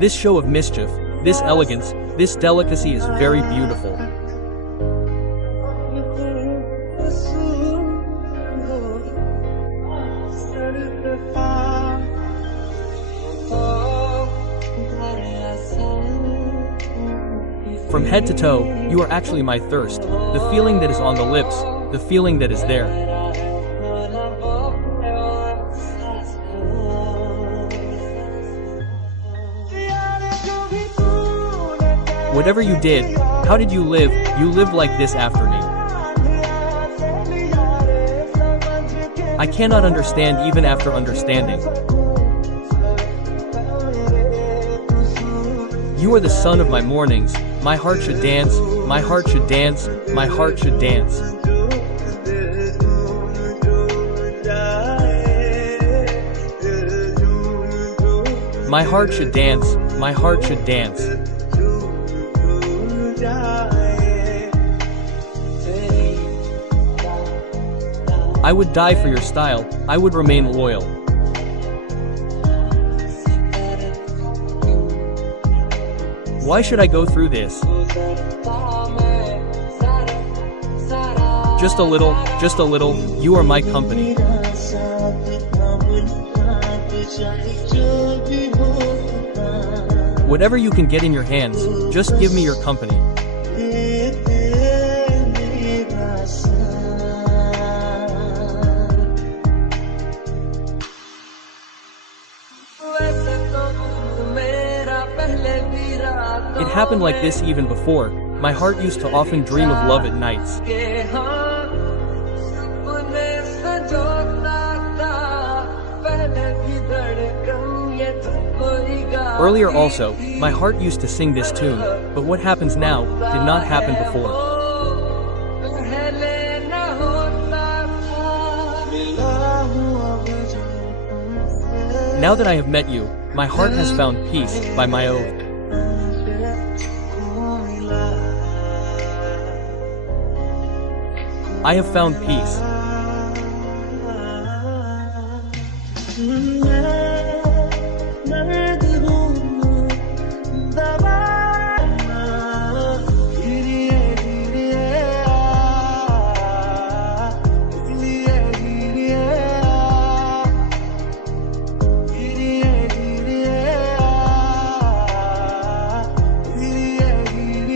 This show of mischief, this elegance, this delicacy is very beautiful. From head to toe, you are actually my thirst, the feeling that is on the lips, the feeling that is there. Whatever you did, how did you live? You lived like this after me. I cannot understand even after understanding. You are the sun of my mornings, my heart should dance, my heart should dance, my heart should dance. My heart should dance, my heart should dance. I would die for your style, I would remain loyal. Why should I go through this? Just a little, you are my company. Whatever you can get in your hands, just give me your company. It happened like this even before. My heart used to often dream of love at nights. Earlier also, my heart used to sing this tune, but what happens now did not happen before. Now that I have met you, my heart has found peace by my oath. I have found peace.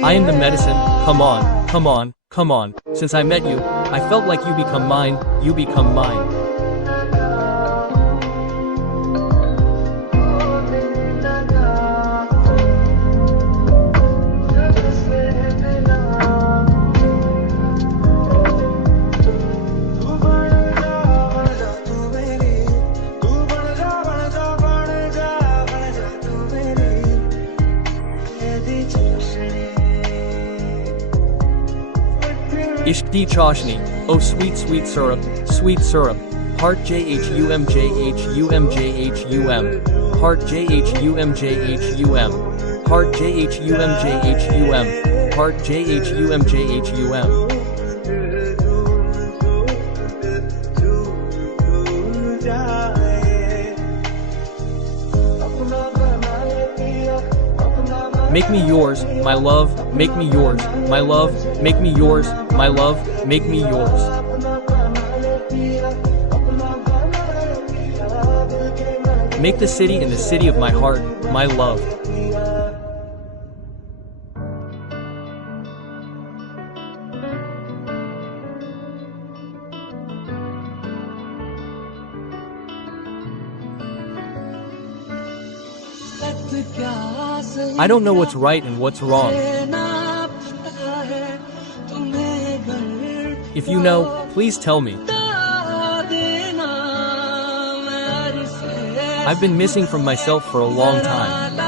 I am the medicine, come on, come on, come on. Since I met you, I felt like you become mine, you become mine. Ishq di chashni, oh sweet sweet syrup, heart jhum jhum jhum, heart jhum jhum, heart jhum jhum, heart jhum jhum. Make me yours, my love, make me yours, my love, make me yours, my love, make me yours. Make the city in the city of my heart, my love. I don't know what's right and what's wrong. If you know, please tell me. I've been missing from myself for a long time.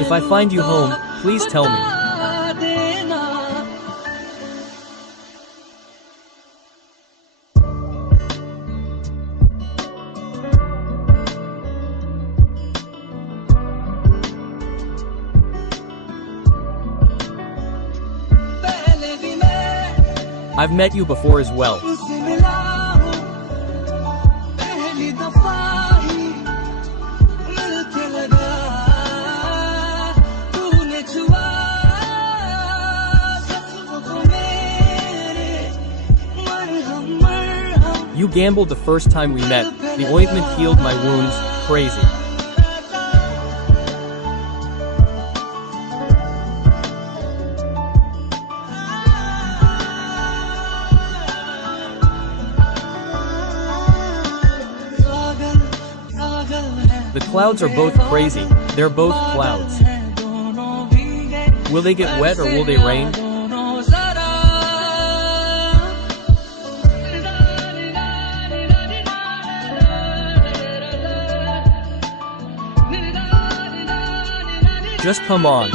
If I find you home, please tell me. I've met you before as well. You gambled the first time we met, the ointment healed my wounds, crazy. The clouds are both crazy, they're both clouds. Will they get wet or will they rain? Just come on.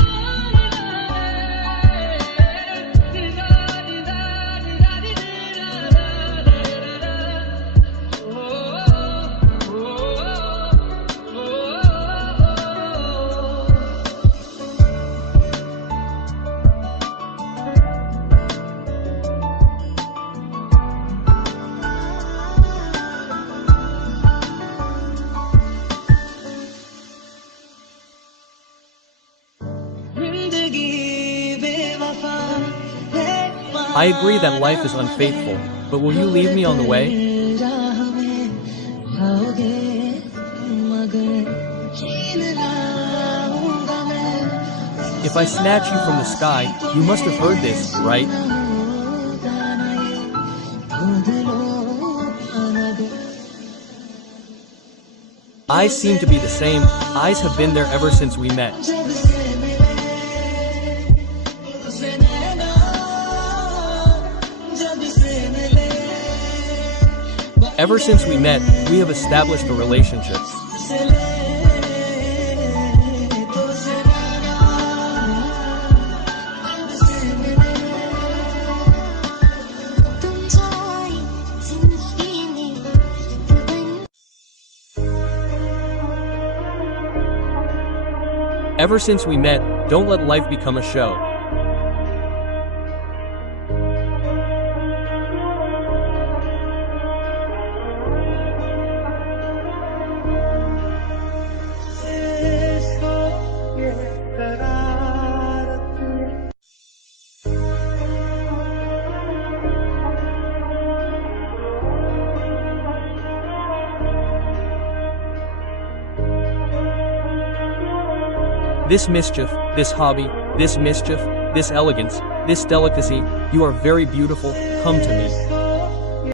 I agree that life is unfaithful, but will you leave me on the way? If I snatch you from the sky, you must have heard this, right? Eyes seem to be the same, eyes have been there ever since we met. Ever since we met, we have established a relationship. Ever since we met, don't let life become a show. This mischief, this hobby, this mischief, this elegance, this delicacy, you are very beautiful, come to me.